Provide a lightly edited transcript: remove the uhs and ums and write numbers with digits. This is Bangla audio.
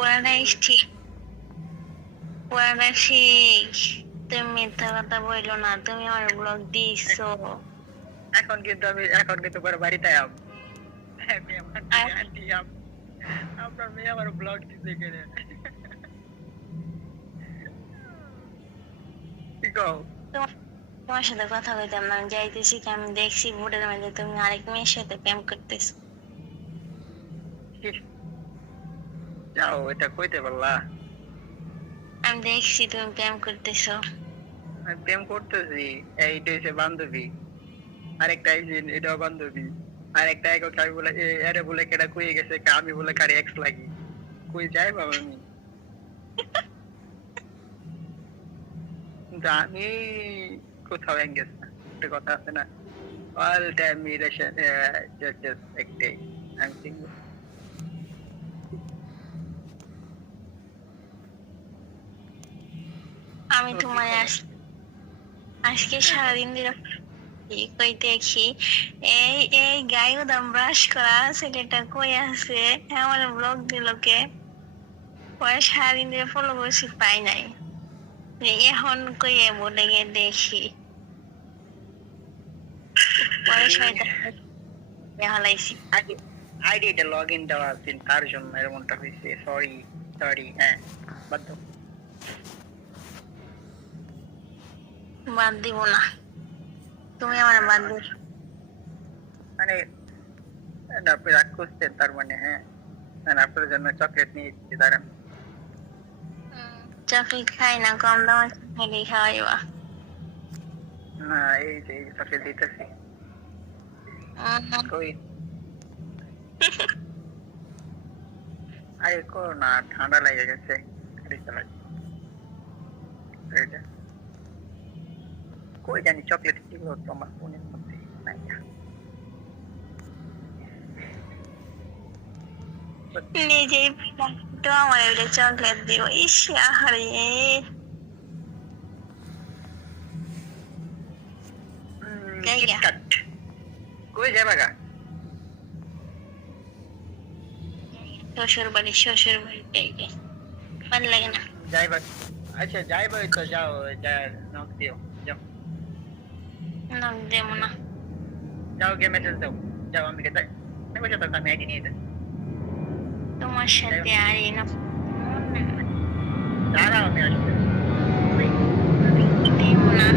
পড়াটা ঠিক, পড়াটা ঠিক। তুমি মিথ্যা কথা বললো না, তুমি আমার ব্লগ দিছো। এখন কিন্তু পরে বাড়িতে আম আমি আমার আন্টি আপনার মেয়ে আমার ব্লগ দিতে গেলে কি কও তোমার সাথে কথা কইতাম না, আমি যাইতেছি, আমি দেখছি বোর্ডের মধ্যে তুমি আরেক মেয়ের সাথে প্রেম করতেছো। যাও এটা কইতে পারলা? আমি দেখছি তুমি প্রেম করতেছো। আমি প্রেম করতেছি, এইটা হচ্ছে বান্ধবী, আরেকটা এই যে এটাও বান্ধবী, আরেকটা এক আমি বলে এরে বলে কেডা কই গেছে, আমি বলে কারে এক্স লাগি, কই যাই বাবা আমি জানি কোথাও এঙ্গেজ না, একটা কথা আছে না, অল টাইম রিলেশন জাস্ট একটাই, আমি সিঙ্গেল। আমি তোমার আজকে সারাদিন ধরে কই দেখি এই এই গায়ে দাম ব্রাশ করা ছেলেটা কই আছে, আমার ব্লগ দিল কে? পরে সারাদিন ধরে ফলো করছি, পাই নাই। এখন কই বলে গিয়ে দেখি, পরে হালাইছি। আইডিটা লগ ইন দেওয়া আছে, তার জন্য এরকমটা হয়েছে, সরি সরি। হ্যাঁ বাদ দাও। বাদ দিব না, তুমি আমার বাদ দিও। মানে আপনি রাগ করছেন তার মানে? হ্যাঁ, আপনার জন্য চকলেট নিয়ে এসেছি, দাঁড়ান। চকলেট খাই না, কম দামে চকলেট খাওয়াইবা। না এই যে চকলেট দিতেছি। কই আরে করো না, ঠান্ডা লেগে গেছে। কই জানি চকলেট ছিল তোমার ফোনের মধ্যে, নিজেই তো আমার এবারে চকলেট দিব, ইস আহারে। কিটকাট কই যাবা গা? শ্বশুর বাড়ি ভালো লাগে না। যাইবা? আচ্ছা যাইবা তো যাও, যা নক দিও, যাও নাম দেবো না। যাও গিয়ে মেসেজ দাও, যাও। আমি কে বসে তো আমি আইডি নিয়ে যাই। তোমার সাথে আর না দাঁড়াও আমি আসছি। দেবো না।